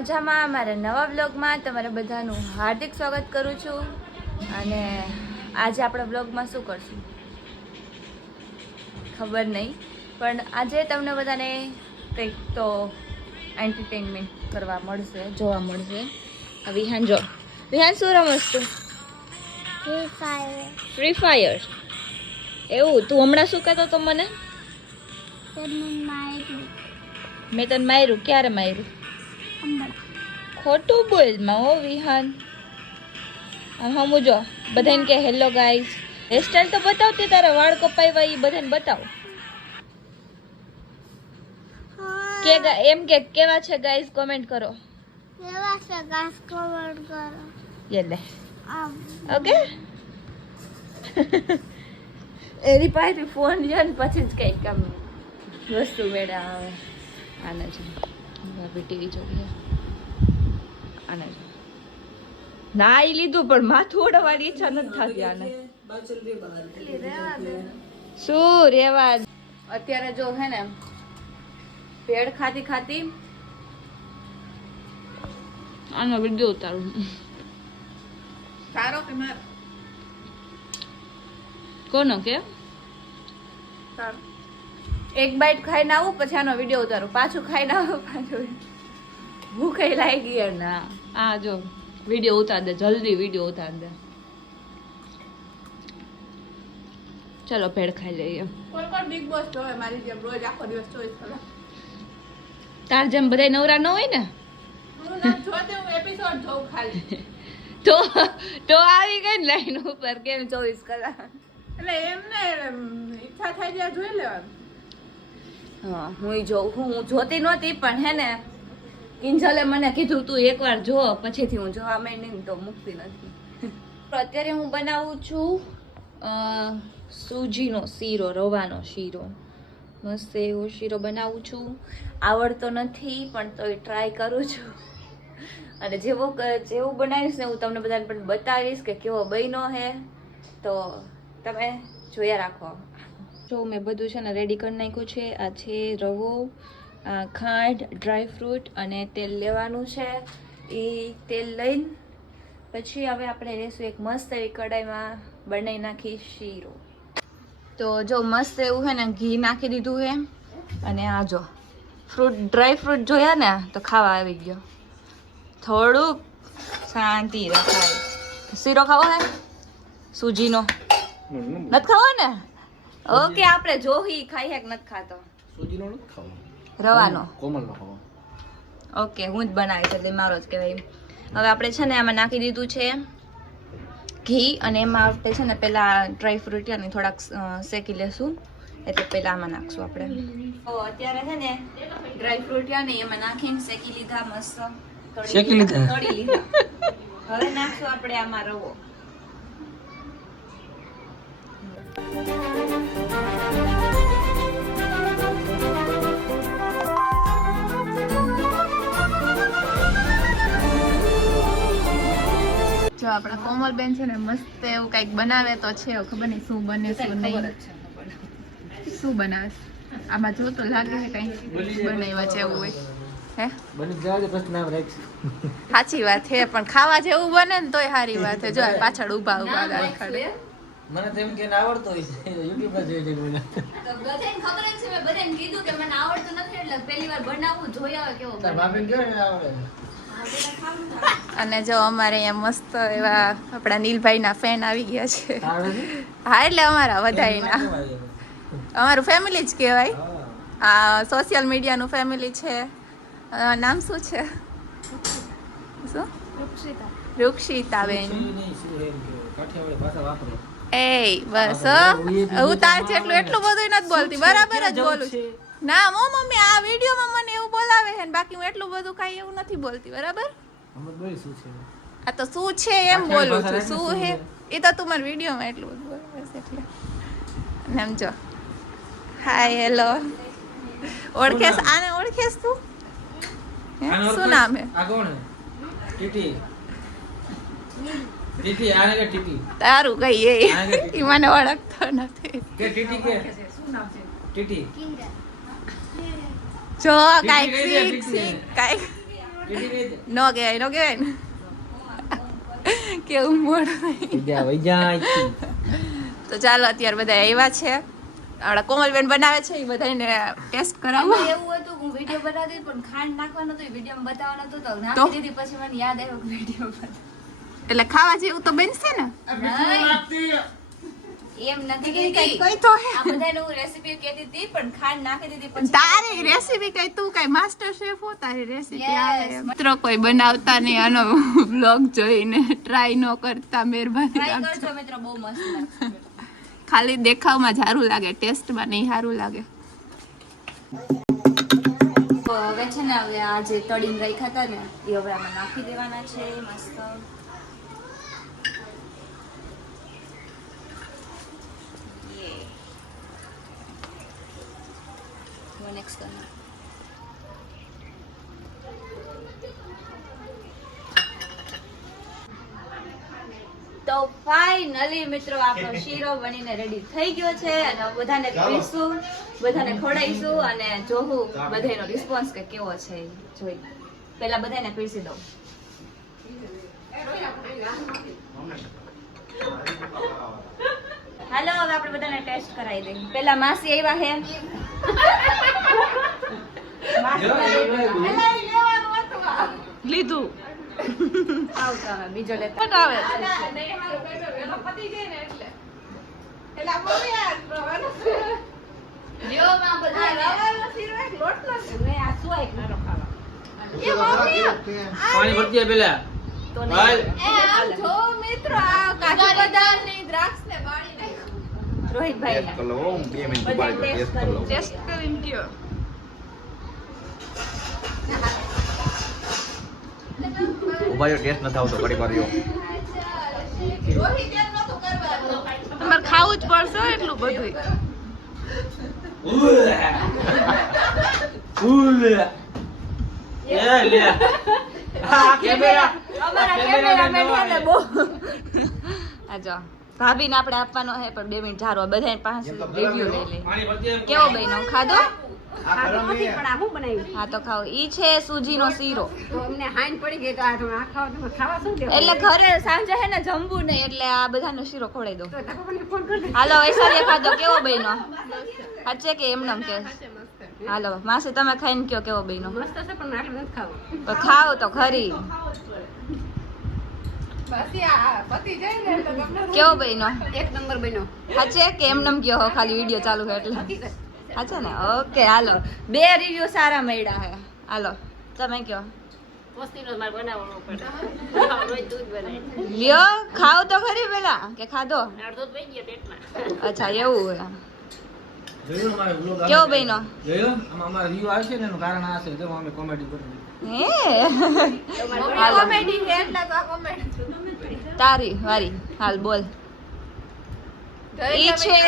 મજામાં? મારા નવા બ્લોગમાં તમારા બધાનું હાર્દિક સ્વાગત કરું છું. અને આજે આપણે બ્લોગમાં શું કરશું? ખબર નહીં. પણ આજે તમને બધાને કંઈક તો એન્ટરટેનમેન્ટ કરવા મળશે જોવા મળશે. વિહાન જો. વિહાન શું રમસ તું? ફ્રી ફાયર ફ્રી ફાયર એવું તું હમણાં શું કહેતો તો મને? મેં તને માર્યું. ક્યારે માર્યું? ખોટું બોલમાં હો વિહાન. હમું જો બધાને કે હેલો ગાઈસ હેરસ્ટાઈલ તો બતાવતી તારા વાળ કપાવ્યા એ બધાને બતાવ. કે એમ કે કેવા છે ગાઈસ કોમેન્ટ કરો. કેવા છે ઘાસ કોમેન્ટ કરો. યલે ઓકે? એની પાસેથી ફોન લ્યો ને પછી જ કંઈક આમ વસ્તુ મેળા આવે. આના છે ભાભી ટીવી જોઈએ આને છે. ના એ લીધું પણ માથું ઓડવાની ઈચ્છા નથી થતી આને. શું રેવા અત્યારે જો હે ને પેડ ખાતી ખાતી આનો વીડિયો ઉતારું સારો કે મારો? કોનો કે? સારો. એક બાઈટ ખાઈને આવું પછી આનો વીડિયો ઉતારું. પાછું ખાઈને આવું પાછું. ભૂખે લાગી ગઈ ના. આ જો વીડિયો ઉતાર દે જલ્દી વીડિયો ઉતાર દે. ચલો ભેળ ખાઈ લઈએ. કોણ કોણ બિગ બોસ જોવે મારી જેમ? રોજ આખો દિવસ ચોવીસ કલાક. તાર જેમ બધા નવરા ન હોય ને? એપિસોડ જોઉં ખાલી. તો તો આવી ગઈ લાઈન ઉપર કેમ ચોવીસ કલાક? એટલે એમને એમ, ઈચ્છા થાય ત્યાં જોઈ લેવાનું. હા હું જોઉં હું હું જોતી નહોતી, પણ હે ને, કિંજલે મને કીધું, તું એકવાર જો, પછીથી હું જોવા માંડી તો મૂકતી નથી. અત્યારે હું બનાવું છું સૂજીનો શીરો, રવાનો શીરો. મસ્ત એવો શીરો બનાવું છું. આવડતો નથી, પણ તોય ટ્રાય કરું છું. અને જેવો જેવું બનાવીશ ને હું તમને બધાને પણ બતાવીશ કે કેવો બન્યો હે. તો તમે જોયા રાખો. જો મેં બધું છે ને રેડી કરી નાખ્યું છે. આ છે રવો આ ખાંડ ડ્રાય ફ્રૂટ અને તેલ લેવાનું છે. એ તેલ લઈને પછી હવે આપણે લેશું એક મસ્ત એવી કડાઈમાં બનાવી નાખી શીરો. તો જો મસ્ત એવું છે ને ઘી નાખી દીધું છે અને આ જો ફ્રૂટ ડ્રાય ફ્રૂટ જોયા ને તો ખાવા આવી ગયો. થોડુંક શાંતિ રખાય. શીરો ખાવો હે? સૂજીનો. નથી ખાવો ને? ઓકે આપણે જોહી ખાઈ હેક નથી ખાતો. સૂજીનો નથી ખાવો રવાનો. કોમલનો ખાવો ઓકે હું જ બનાવીશ એટલે મારો જ કહેવાય હવે આપણે છે ને આમાં નાખી દીધું છે ઘી અને એમાં આપણે છે ને પેલા ડ્રાય ફ્રૂટ અને થોડાક શેકી લેશું. એટલે પહેલાં આમાં નાખશું આપણે. તો અત્યારે છે ને ડ્રાય ફ્રૂટ ને એમાં નાખીને શેકી લીધા મસ્ત શેકી લીધા? તળી લીધા. હવે નાખશું આપણે આમાં રવો. જો આપણા કોમલબેન છે ને મસ્ત એવું કંઈક બનાવે તો છે ખબર નહીં શું બને શું નહીં. શું બનાવે? આમાં જો તો લાગે છે કંઈ બનાવ્યા છે એવું હોય. હે? સાચી વાત છે પણ ખાવા જેવું બને ને તોય સારી વાત છે. જો પાછળ ઊભા ઊભા ખાડે. મને તેમ કે આવડતો હોય છે. યુટ્યુબ પર જોઈ બોલે તો બધાને ખબર જ છે મેં બધાને કીધું કે મને આવડતું નથી એટલે પહેલી વાર બનાવવું જોઈ આવે કેવો તાર બને. ભાભીને આવડે? અને જો અમારે અહીંયા મસ્ત એવા આપણા નીલભાઈના ફેન આવી ગયા છે. હા એટલે અમારા બધાયના. અમારું ફેમિલી જ કહેવાય. આ સોશિયલ મીડિયાનું ફેમિલી છે. નામ શું છે? શું? રૂક્ષિતાબેન કાઠિયાવાડી ભાષા વાપરો. એ બસ હો. તાર જેટલું એટલું બધું નથી બોલતી. બરાબર જ બોલું છું. ના મો મમ્મી આ વિડીયોમાં મને એવું બોલાવે છે બાકી હું એટલું બધું કાંઈ એવું નથી બોલતી બરાબર? આ તો શું છે એમ બોલું છું. શું હે? એ તો તું મારા વિડીયોમાં એટલું બધું બોલાવે છે એટલે. એમ જો. Hi hello. ઓળખેસ આને ઓળખેસ તું? શું નામ હે? આ કોણ ટીટી તારું કઈ એ. મને ઓળખતો નથી. કે ટીટી કે? ટીટી. જો કાંઈક શીખ શીખ કાંઈક નો કહેવાય નો કહેવાય ને. કેવું મોડું તો ચાલો અત્યારે બધા આવ્યા છે. આપણા કોમલબેન બનાવે છે એ બધાને ટેસ્ટ કરાવો એવું હતું હું વીડિયો બનાવતી પણ ખાંડ નાખવાનો તો વીડિયો બતાવવાનું હતું તો તો? નાખી દીધી પછી મને યાદ આવ્યો કે વીડિયો એટલે ખાવા જેવું તો બનશે ને? એમ નથી કહેતી. કઈ તો આ બધાને હું રેસીપી કહેતી હતી પણ ખાંડ નાખી દીધી પછી તારી રેસીપી કઈ તું કઈ માસ્ટર શેફ હો? તારી રેસીપી આવે. મિત્રો કોઈ બનાવતા નહીં. આનો બ્લોગ જોઈને ટ્રાય ન કરતા મહેરબાની ટ્રાય કરજો મિત્રો બહુ મસ્ત ખાલી દેખાવમાં જ સારું લાગે ટેસ્ટમાં નહીં સારું લાગે. તો હવે છે ને હવે આ જે તળીને રાખ્યા હતા ને એ હવે આમાં નાખી દેવાના છે મસ્ત. હવે next કરના. તો ફાઇનલી મિત્રો આપણો શીરો બનીને રેડી થઈ ગયો છે. અને બધાને પીશું બધાને ખવડાવીશું અને જોવું બધાનો રિસ્પોન્સ કે કેવો છે જોઈ. પહેલા બધાને પીરસી દઉં. હાલો હવે આપણે બધાને ટેસ્ટ કરાવી દઈએ. પહેલા માસી આવ્યા હે લીધું. આવતા બીજો લેતા આવે લ્યો માં બધાને હવે આ શું આપ્યું? પાણી ભરતી પેલા મિત્રો આ કાજુ બદામની દ્રાક્ષ ને બાળી રોહિતભાઈ. ટેસ્ટ કરી લો હું બે મિનિટ ઊભા ટેસ્ટ કરી. લો ટેસ્ટ કરીને કયો. ઊભા ટેસ્ટ નથી આવતો ઘડી વાર. તમારે ખાવું જ પડશે એટલું બધું કેમેરા લે આ કેમેરા ને બહુ. આ જો. ભાભીને આપણે આપવાનો છે પણ બે મિનિટ ધારો બધા પાસે રિવ્યુ લઈ લે. કેવો બન્યો? ખાધો? હા તો ખાઓ. ઈ છે સૂજીનો શીરો. અમને હાઈન પડી ગઈ તો આ તમે આ ખાવા તમે ખાવા શું દેવું? એટલે ઘરે સાંજે હે ને જમવું નહીં એટલે આ બધાનો શીરો ખવડાવી દો તો તકોને ફોન હાલો વૈશાલીએ ખાધો કેવો બન્યો? સાચે કે એમનેમ કે? હાલો માસી તમે ખાઈને કયો કેવો બહેનો તો ખાવ તો ખરી પછી આ પતિ જાય ને એટલે તમને કેવો બન્યો? એક નંબર બન્યો. સાચે કે એમનેમ નમ હો ખાલી વીડિયો ચાલુ છે એટલે? સાચે ને? Okay hello. બે રિવ્યુ સારા મળ્યા હે. હાલો તમે કયો લ્યો ખાવ તો ખરી પેલા કે ખાધો? ગયો અચ્છા એવું હે જોયું અમારે vlog આવે કેવો? બન્યો આમાં વ્યૂ આવશે ને એનું કારણ આ છે. જો અમે કોમેડી કરી હે? હાલો. કોમેડી છે એટલે તો આ કોમેડી તારી વારી હાલ બોલ. ઈ છે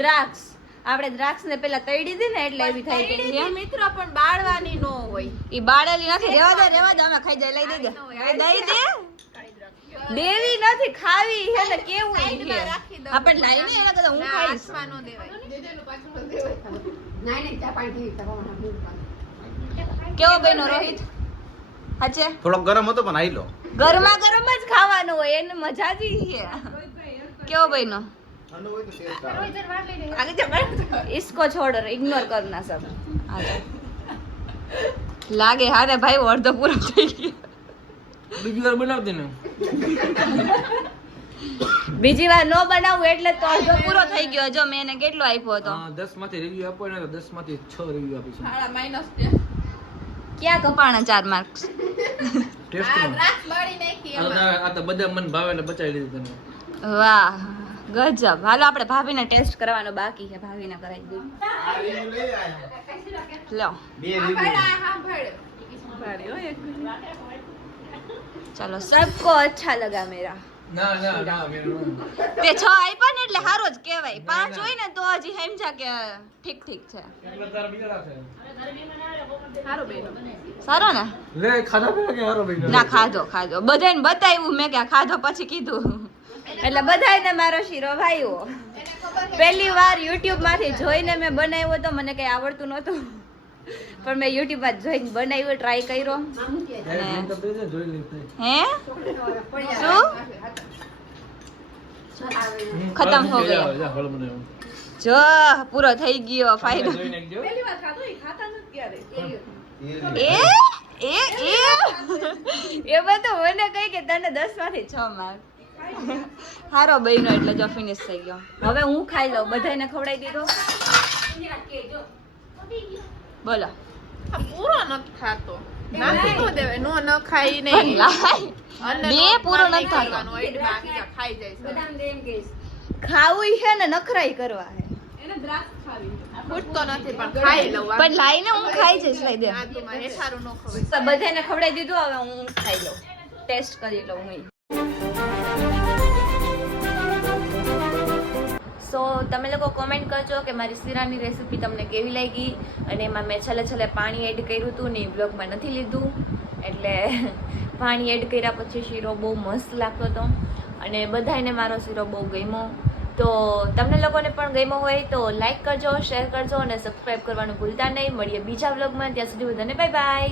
દ્રાક્ષ. આપણે દ્રાક્ષ ને પેલા તળી દીધી ને એટલે એવી થાય ગઈ મિત્રો પણ બાળવાની નો હોય. ઈ બાળેલી નથી રેવા દે રેવા દે અમે ખાઈ જાય લઈ દઈ દે દઈ દે? દેવી નથી ખાવી છે ને કેવું છે? આપણે લાઈને એના કરતા હું ખાઈશમાં નો દેવાય. દેજેનું પાછું નો દેવાય નાઈ ચા પાણી પીવી. કેવો બહેનો રોહિત? હાચે થોડો ગરમ હતો પણ આઈ લો ગરમા ગરમ જ ખાવાનું હોય એને મજા જ છે. કેવો બહેનો ઇસકો છોડ ઇગ્નોર કરના સબ લાગે હારે ભાઈ અડધો પૂરો થઈ ગયો. બીજી વાર બનાવતી ને બીજી વાર નો બનાવું એટલે તો અડધો પૂરો થઈ ગયો. જો મેં એને કેટલો આપ્યો હતો? હા, દસમાંથી રિવ્યુ આપો ને તો દસમાંથી છ રિવ્યુ આપીશું શાળા માઇનસ છે ક્યાં કપાણા ચાર માર્ક્સ ટેસ્ટ આ દ્રાક્ષ નાખી આ તો એમાં. તારે- આ તો બધા મન ભાવે ને બચાવી લીધું તમે. વાહ ગજબ. હાલો આપણે ભાભીને ટેસ્ટ કરવાનો બાકી છે. ભાભીને કરાવી દઈએ. લો. બે. ચલો સબકો અચ્છા લગા મેરા. ના ના ના મેરું તે છ આપ્યા ને એટલે હારો જ કહેવાય. પાંચ હોય ને તો હજી સમજા કે ઠીક ઠીક છે. સારું બેનો. સારો ને? લે ખાધો પેલા કે હારો ના ખાધો ખાધો. બધાને બતાવ્યું મેં કે ખાધો પછી કીધું. એટલે બધાને મારો શીરો ભાઈઓ પહેલી વાર યુટ્યુબમાંથી જોઈને મેં બનાવ્યો તો મને કઈ આવડતું નહોતું. પણ મેં યુટ્યુબમાં જોઈને બનાવ્યું ટ્રાય કર્યો. હે શું? ખતમ હો ગયો. જો પૂરો થઈ ગયો ફાયદો એ એ એ એ? બધું મને કહી કે તને દસમાંથી છ માર્ક હારો બન્યો એટલે જો ફિનિશ થઈ ગયો. હવે હું ખાઈ લઉં. બધાને ખવડાવી દીધો. બોલો. પૂરો નથી ખાતો. નાખી નો દેવાય નો ન ખાઈ નહીં બે પૂરો નથી ખાતો. ખાઈ જાય ખાવું છે ને નખરાઈ કરવા છે. નથી પણ ખાઈ લઉં. પણ લાઈને હું ખાઈ જઈશ લઈ દે. આ તો મારે હેઠારું ન ખવાય. તો બધાને ખવડાવી દીધું હવે હું ખાઈ લઉં. ટેસ્ટ કરી લઉં હું સો તમે લોકો કોમેન્ટ કરજો કે મારી શીરાની રેસીપી તમને કેવી લાગી અને એમાં મેં છેલ્લે છેલ્લે પાણી એડ કર્યું હતું ને એ બ્લોગમાં નથી લીધું. એટલે પાણી એડ કર્યા પછી શીરો બહુ મસ્ત લાગતો હતો અને બધાને મારો શીરો બહુ ગમ્યો. તો તમને લોકોને પણ ગમ્યો હોય તો લાઈક કરજો શેર કરજો અને સબસ્ક્રાઈબ કરવાનું ભૂલતા નહીં. મળીએ બીજા બ્લોગમાં ત્યાં સુધી બધાને બાય બાય